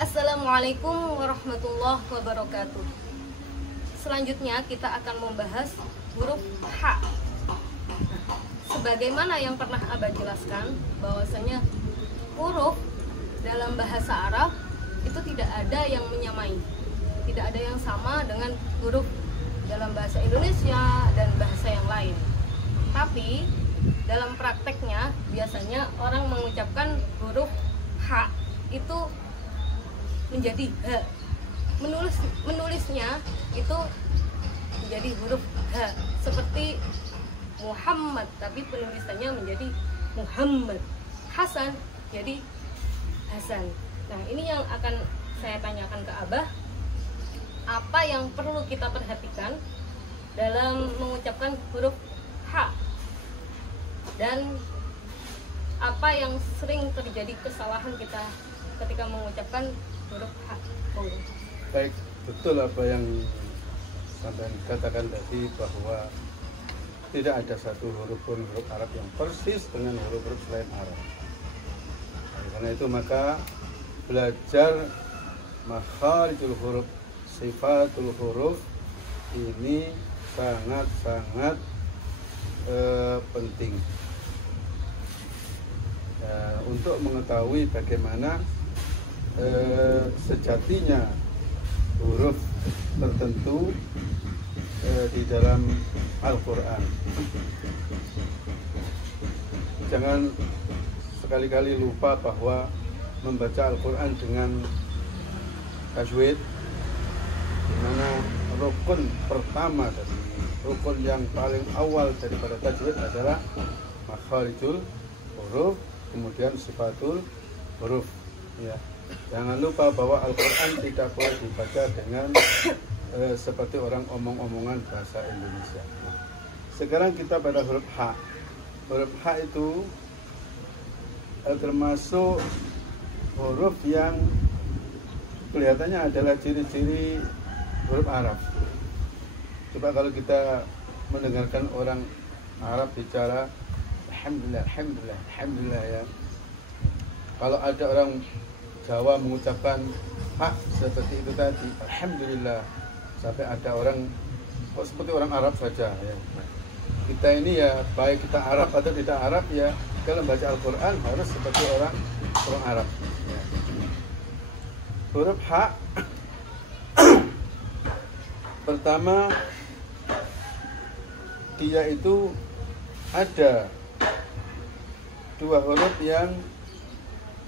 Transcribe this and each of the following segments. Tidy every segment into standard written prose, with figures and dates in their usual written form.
Assalamualaikum warahmatullahi wabarakatuh. Selanjutnya kita akan membahas huruf H. Sebagaimana yang pernah Abah jelaskan, bahwasanya huruf dalam bahasa Arab itu tidak ada yang menyamai, tidak ada yang sama dengan huruf dalam bahasa Indonesia dan bahasa yang lain. Tapi dalam prakteknya biasanya orang mengucapkan huruf H itu menjadi H. Menulisnya itu menjadi huruf H, seperti Muhammad, tapi penulisannya menjadi Muhammad. Hasan jadi Hasan. Nah, ini yang akan saya tanyakan ke Abah, apa yang perlu kita perhatikan dalam mengucapkan huruf H, dan apa yang sering terjadi kesalahan kita ketika mengucapkan huruf H. Baik, betul apa yang sampai katakan tadi, bahwa tidak ada satu huruf pun huruf Arab yang persis dengan huruf-huruf selain Arab. Karena itu maka belajar makharijul huruf, sifatul huruf ini sangat-sangat penting untuk mengetahui bagaimana sejatinya huruf tertentu di dalam Al-Quran. Jangan sekali-kali lupa bahwa membaca Al-Quran dengan tajwid, di mana rukun pertama dari rukun yang paling awal daripada tajwid adalah makharijul huruf, kemudian sifatul huruf. Ya, jangan lupa bahwa Al-Quran tidak boleh dibaca dengan seperti orang omong-omongan bahasa Indonesia. Sekarang kita pada huruf H. Huruf H itu termasuk huruf yang kelihatannya adalah ciri-ciri huruf Arab. Coba kalau kita mendengarkan orang Arab bicara Alhamdulillah, Alhamdulillah, Alhamdulillah, ya. Kalau ada orang Jawa mengucapkan H seperti itu tadi, Alhamdulillah, sampai ada orang kok seperti orang Arab saja, ya. Kita ini ya, baik kita Arab atau tidak Arab, ya, kalau membaca Al-Quran harus seperti orang Arab, ya. Huruf H pertama, dia itu ada dua huruf yang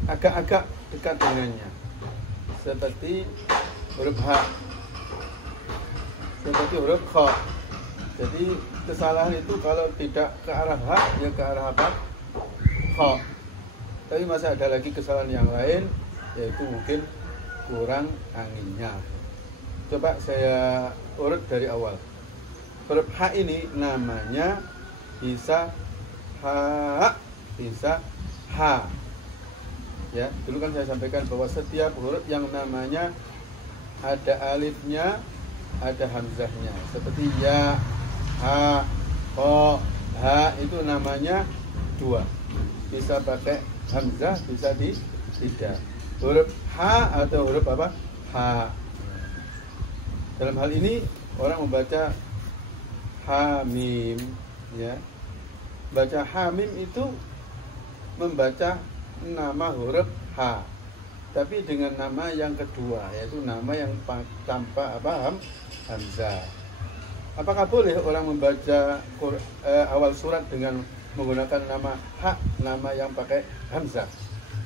agak-agak dekat dengannya, seperti huruf H, seperti huruf Kha. Jadi kesalahan itu kalau tidak ke arah H, ya ke arah apa? Kha. Tapi masih ada lagi kesalahan yang lain, yaitu mungkin kurang anginnya. Coba saya urut dari awal. Huruf H ini namanya bisa H, bisa H. Ya, dulu kan saya sampaikan bahwa setiap huruf yang namanya ada alifnya, ada hamzahnya. Seperti ya, ha, ko, ha, itu namanya dua. Bisa pakai hamzah, bisa tidak. Huruf H atau huruf apa? H. Dalam hal ini orang membaca hamim, ya. Baca hamim itu membaca nama huruf H, tapi dengan nama yang kedua, yaitu nama yang tanpa apa? Hamzah. Apakah boleh orang membaca awal surat dengan menggunakan nama H, nama yang pakai hamzah?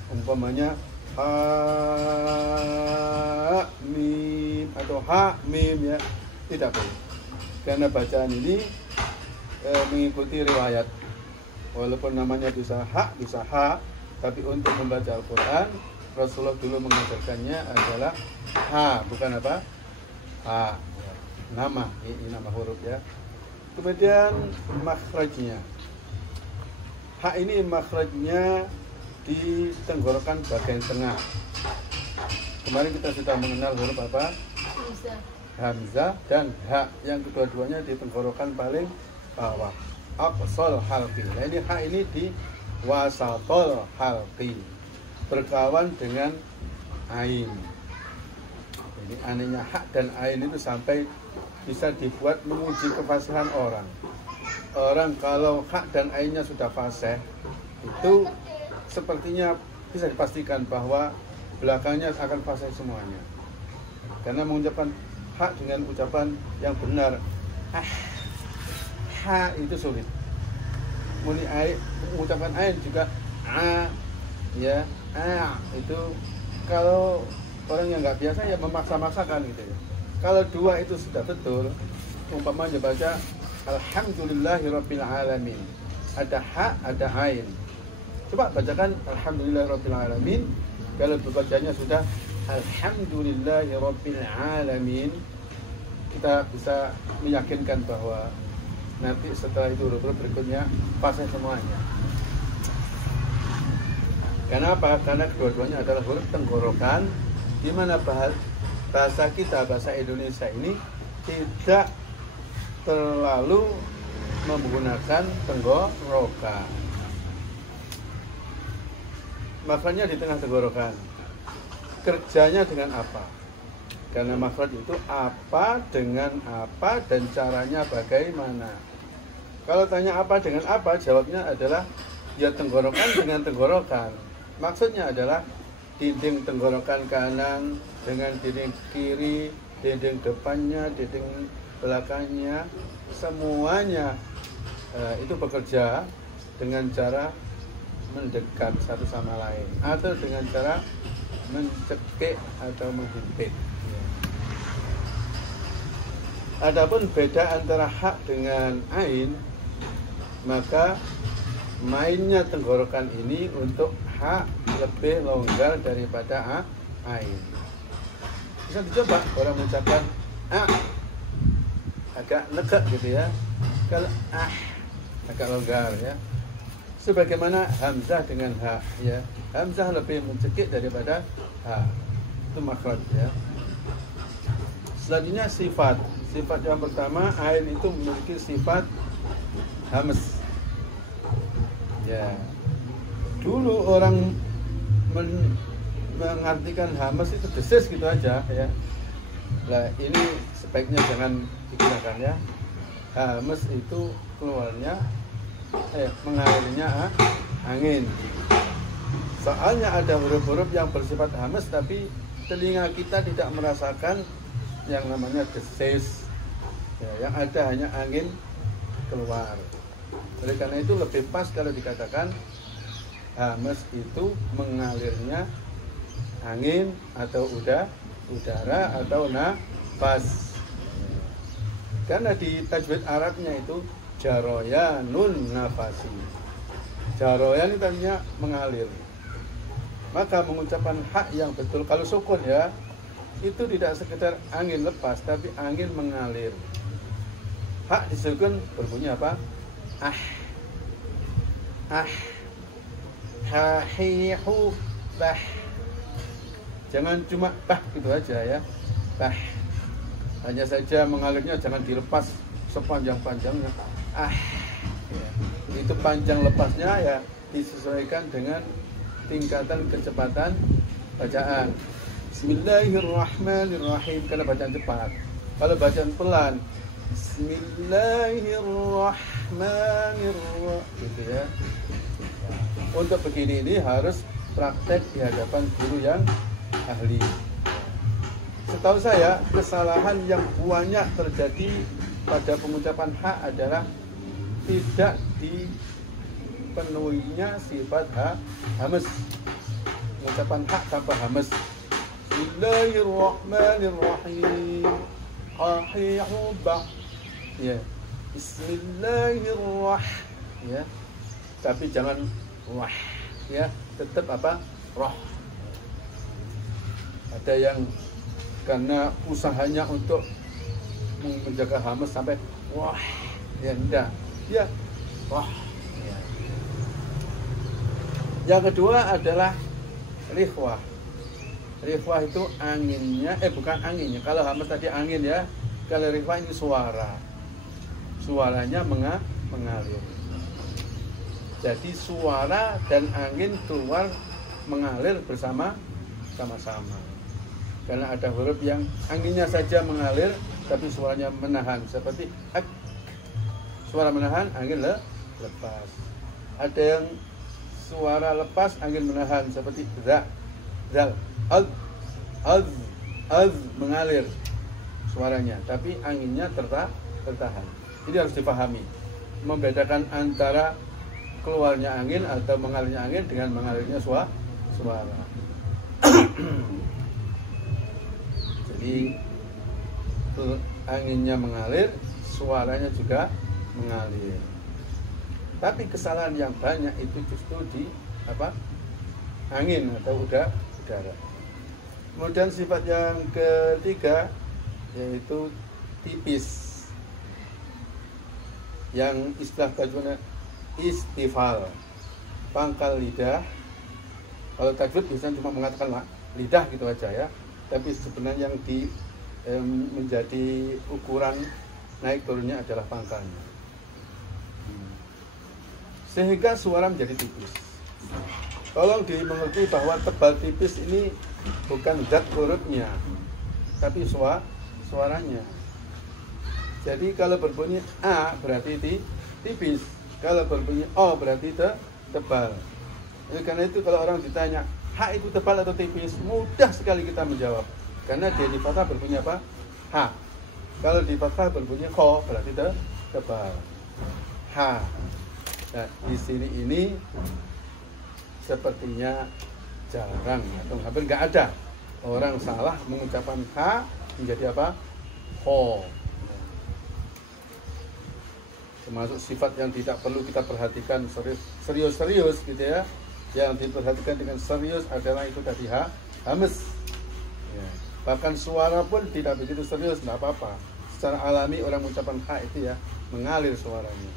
Umpamanya ha mim atau ha mim, ya, tidak boleh, karena bacaan ini mengikuti riwayat. Walaupun namanya bisa H, bisa H, tapi untuk membaca Al-Quran, Rasulullah dulu mengajarkannya adalah H, bukan apa? H, nama, ini nama huruf, ya. Kemudian makhrajnya. H ini makhrajnya di tenggorokan bagian tengah. Kemarin kita sudah mengenal huruf apa? Hamzah dan H, yang kedua-duanya di tenggorokan paling bawah, aqsal halqi. Nah, ini H ini di wasatol halqi, berkawan dengan ain. Ini anehnya hak dan ain itu sampai bisa dibuat menguji kefasihan orang. Orang kalau hak dan ainnya sudah fasih, itu sepertinya bisa dipastikan bahwa belakangnya akan fasih semuanya. Karena mengucapkan hak dengan ucapan yang benar, ha itu sulit. Mengucapkan ain juga ya, itu kalau orang yang nggak biasa ya memaksa-maksakan gitu ya. Kalau dua itu sudah betul, umpamanya baca alhamdulillahirabbil alamin, ada ha, ada ain. Coba bacakan alhamdulillahirabbil alamin. Kalau bacanya sudah alhamdulillahirabbil alamin, kita bisa meyakinkan bahwa nanti setelah itu huruf-huruf berikutnya fasih semuanya. Kenapa? Karena kedua-duanya adalah huruf tenggorokan, di mana bahasa kita, bahasa Indonesia ini tidak terlalu menggunakan tenggorokan. Makhrajnya di tengah tenggorokan. Kerjanya dengan apa? Karena makhraj itu apa dengan apa dan caranya bagaimana. Kalau tanya apa dengan apa, jawabnya adalah ya tenggorokan dengan tenggorokan. Maksudnya adalah dinding tenggorokan kanan dengan dinding kiri, dinding depannya, dinding belakangnya, semuanya itu bekerja dengan cara mendekat satu sama lain atau dengan cara mencekik atau menghimpit. Adapun beda antara hak dengan ain, maka mainnya tenggorokan ini untuk hak lebih longgar daripada ain. Bisa dicoba orang mengucapkan agak negak gitu ya. Kalau agak longgar ya. Sebagaimana hamzah dengan ha ya. Hamzah lebih mencekik daripada ha. Itu makhraj ya. Selanjutnya sifat. Sifat yang pertama, ain itu memiliki sifat hamas. Ya. Dulu orang mengartikan hamas itu desis gitu aja ya. Nah, ini sebaiknya jangan digunakan ya. Hamas itu keluarnya mengalirnya angin. Soalnya ada huruf-huruf yang bersifat hamas tapi telinga kita tidak merasakan yang namanya desis ya, yang ada hanya angin keluar. Oleh karena itu lebih pas kalau dikatakan hamas itu mengalirnya angin atau udara atau nafas. Karena di tajwid Arabnya itu jaroyanun nafasi. Jaroyan itu artinya mengalir. Maka mengucapkan hak yang betul kalau sukun ya, itu tidak sekedar angin lepas tapi angin mengalir. Hak disukun berbunyi apa? Hahihu bah. Jangan cuma bah gitu aja ya. Bah. Hanya saja mengalirnya jangan dilepas sepanjang-panjangnya. Ya. Itu panjang lepasnya ya disesuaikan dengan tingkatan kecepatan bacaan. Bismillahirrahmanirrahim karena bacaan cepat. Kalau bacaan pelan, Bismillahirrahmanirrahim gitu ya. Untuk begini ini harus praktek di hadapan guru yang ahli. Setahu saya kesalahan yang banyak terjadi pada pengucapan hak adalah tidak dipenuhinya sifat hamas. Pengucapan hak tanpa hamas. Bismillahirrahmanirrahim. Ahihubah. Ya. Bismillahirrahmanirrahim. Ya. Tapi jangan wah. Ya, tetap apa? Roh. Ada yang karena usahanya untuk menjaga hamas sampai wah, ya enggak, ya wah. Ya. Yang kedua adalah rikhwah. Rikhwah itu anginnya, bukan anginnya. Kalau hamas tadi angin ya, kalau rikhwah ini suara. Suaranya mengalir. Jadi suara dan angin keluar mengalir sama-sama. Karena ada huruf yang anginnya saja mengalir tapi suaranya menahan, seperti ak. Suara menahan, angin lepas. Ada yang suara lepas, angin menahan, seperti za, zal, az mengalir suaranya, tapi anginnya tertahan. Ini harus dipahami, membedakan antara keluarnya angin atau mengalirnya angin dengan mengalirnya suara. Jadi anginnya mengalir, suaranya juga mengalir. Tapi kesalahan yang banyak itu justru di angin atau udara. Kemudian sifat yang ketiga yaitu tipis, yang istilah tajwidnya istifal, pangkal lidah. Kalau tajwid biasanya cuma mengatakan lidah gitu aja ya, tapi sebenarnya yang menjadi ukuran naik turunnya adalah pangkalnya, sehingga suara menjadi tipis. Tolong dimengerti bahwa tebal tipis ini bukan zat hurufnya, tapi suaranya. Jadi kalau berbunyi A berarti tipis, kalau berbunyi O berarti tebal. Karena itu kalau orang ditanya H itu tebal atau tipis, mudah sekali kita menjawab. Karena dia di fathah berbunyi apa? H. Kalau di fathah berbunyi Kho berarti tebal. H. Nah, di sini ini sepertinya jarang atau hampir nggak ada orang salah mengucapkan H menjadi apa? Kho. Termasuk sifat yang tidak perlu kita perhatikan serius-serius gitu ya. Yang diperhatikan dengan serius adalah itu tadi hames ya. Bahkan suara pun tidak begitu serius, nggak apa-apa. Secara alami orang mengucapkan H itu ya mengalir suaranya.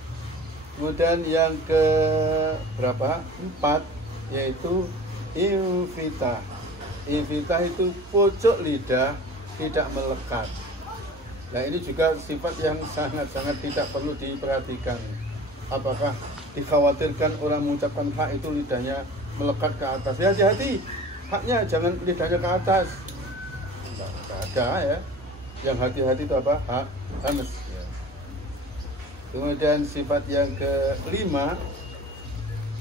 Kemudian yang ke berapa? 4 yaitu infitah. Infitah itu pojok lidah tidak melekat. Nah ini juga sifat yang sangat-sangat tidak perlu diperhatikan. Apakah dikhawatirkan orang mengucapkan H itu lidahnya melekat ke atas? Ya hati-hati, haknya jangan lidahnya ke atas. Tidak ada ya. Yang hati-hati itu apa? Hames ya. Kemudian sifat yang ke-5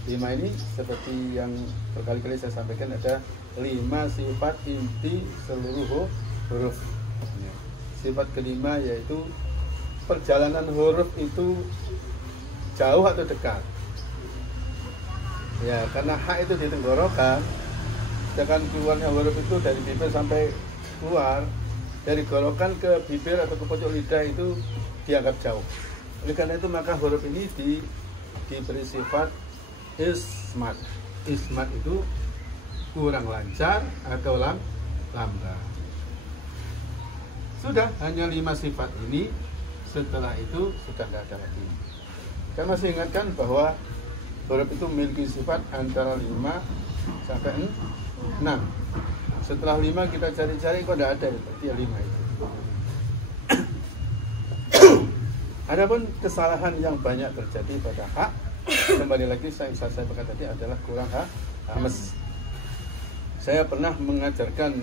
ini seperti yang berkali-kali saya sampaikan, ada 5 sifat inti seluruh huruf ya. Sifat ke-5 yaitu perjalanan huruf itu jauh atau dekat ya, karena H itu di tenggorokan, sedangkan keluarnya huruf itu dari bibir sampai keluar, dari gorokan ke bibir atau ke pojok lidah itu dianggap jauh. Oleh karena itu maka huruf ini diberi sifat ismat. Ismat itu kurang lancar atau lambat. Sudah, hanya 5 sifat ini. Setelah itu sudah tidak ada lagi. Saya masih ingatkan bahwa huruf itu memiliki sifat antara 5 sampai 6. Setelah 5 kita cari-cari kok tidak ada, berarti ya 5 itu. Adapun kesalahan yang banyak terjadi pada H, kembali lagi saya katakan tadi adalah kurang hames. Saya pernah mengajarkan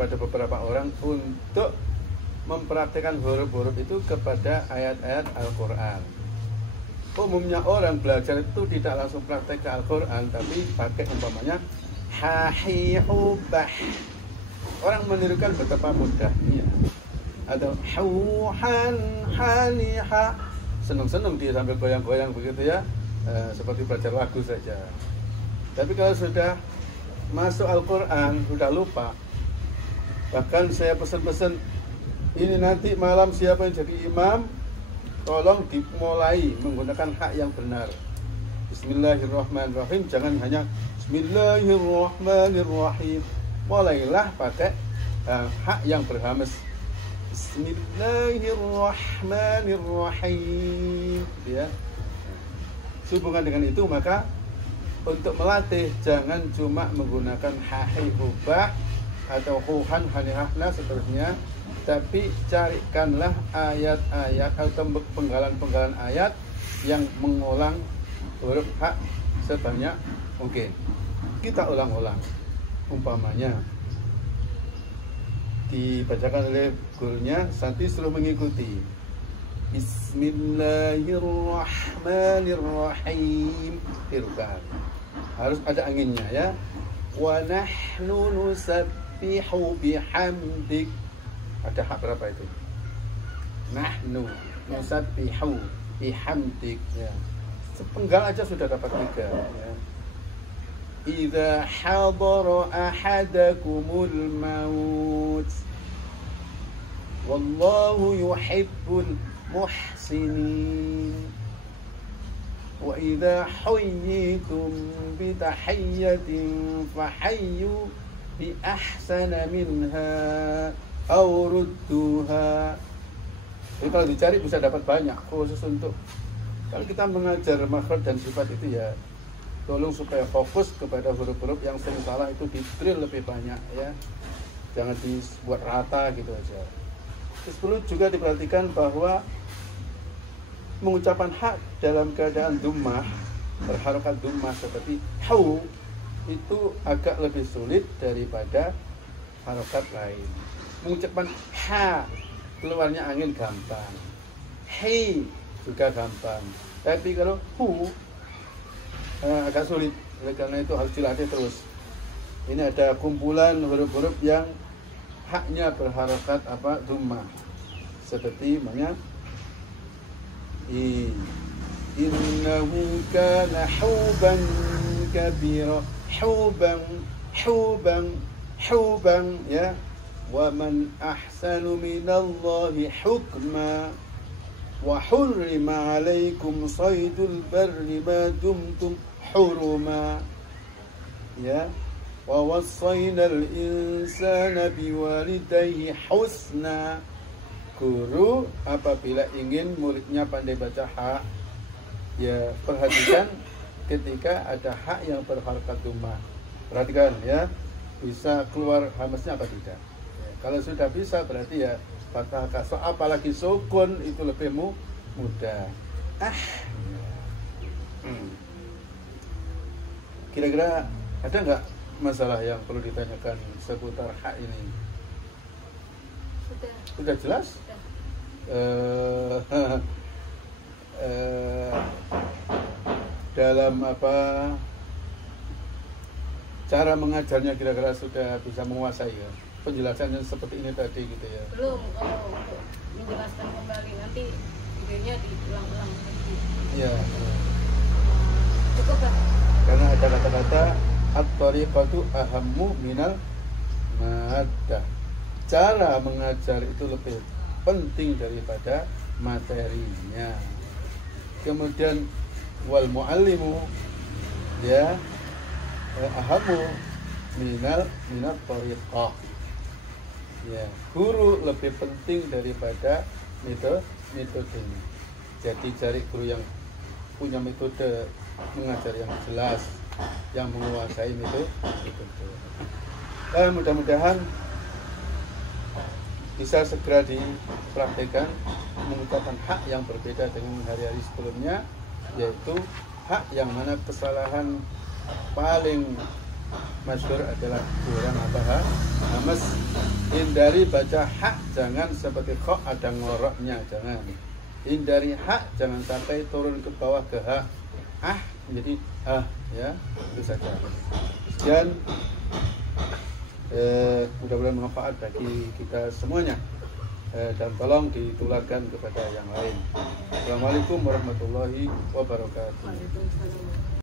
pada beberapa orang untuk mempraktikkan huruf-huruf itu kepada ayat-ayat Al-Quran. Umumnya orang belajar itu tidak langsung praktek ke Al-Quran, tapi pakai umpamanya hahihubah. Orang menirukan betapa mudahnya. Atau hauhan haniha, senang-senang dia sambil goyang-goyang begitu ya, seperti belajar lagu saja. Tapi kalau sudah masuk Al-Quran sudah lupa. Bahkan saya pesan-pesan, ini nanti malam siapa yang jadi imam, tolong dimulai menggunakan hak yang benar. Bismillahirrahmanirrahim, jangan hanya Bismillahirrahmanirrahim. Mulailah pakai hak yang berhames. Bismillahirrahmanirrahim ya. Sehubungan dengan itu maka untuk melatih jangan cuma menggunakan hahihubah atau huhan hanihahna seterusnya, tapi carikanlah ayat-ayat atau penggalan-penggalan ayat yang mengulang huruf H sebanyak mungkin. Kita ulang-ulang. Umpamanya dibacakan oleh gurunya, Santi suruh mengikuti. Bismillahirrahmanirrahim. Tirukan. Harus ada anginnya ya. Wa nahnu nusabbihu bihamdik. Ada hak berapa itu? Nahnu nusabbihu bihamdik ya. Sepenggal aja sudah dapat 3 ya. Idza hadara ahadakumul maut wallahu yuhibbul muhsinin wa idza huyyitum bi tahiyyatin fahayyu bi ahsana minha aw rudduha. Jadi kalau dicari bisa dapat banyak, khusus untuk kalau kita mengajar makhraj dan sifat itu ya tolong supaya fokus kepada huruf-huruf yang sering salah itu di-drill lebih banyak ya. Jangan dibuat rata gitu aja. Terus perlu juga diperhatikan bahwa mengucapkan hak dalam keadaan dhammah, berharokat dhammah seperti hau itu agak lebih sulit daripada harokat lain. Mengucapkan ha keluarnya angin gampang. Hei juga gampang. Tapi kalau hu agak sulit. Oleh karena itu harus dilatih terus. Ini ada kumpulan huruf-huruf yang haknya berharokat dhammah. Seperti namanya innahu kana huban kabira. Huban ya. Wa man ahsanu minallahi hukma wa hurrima alaikum saydul barri ma dumtum huruma ya wa wassaynal insana biwalidayhi husna. Guru apabila ingin muridnya pandai baca hak ya perhatikan ketika ada hak yang berharokat dhammah, perhatikan ya bisa keluar hamasnya apa tidak ya. Kalau sudah bisa berarti ya fathah kasra, apalagi sukun itu lebih mudah. Kira-kira ada nggak masalah yang perlu ditanyakan seputar hak ini? Sudah jelas? Dalam cara mengajarnya kira-kira sudah bisa menguasai ya? Penjelasannya seperti ini tadi gitu ya? Belum, kalau menjelaskan kembali nanti videonya diulang-ulang lagi. Iya. Cukup lah. Karena ada kata-kata at-tariqatu ahammu minal maddah. Cara mengajar itu lebih penting daripada materinya. Kemudian wal muallimu ya ahammu minal tariqah. Ya, guru lebih penting daripada metodenya. Jadi cari guru yang punya metode mengajar yang jelas, yang menguasai metode. Mudah-mudahan bisa segera dipraktekkan mengucapkan hak yang berbeda dengan hari-hari sebelumnya, yaitu hak yang mana kesalahan paling masyhur adalah kurang hamas. Hindari baca hak, jangan seperti kok ada ngoroknya, jangan. Hindari hak, jangan sampai turun ke bawah ke hak. Menjadi ya, itu saja. Sekian, mudah-mudahan bermanfaat bagi kita semuanya, dan tolong ditularkan kepada yang lain. Assalamualaikum warahmatullahi wabarakatuh. Waalaikumsalam.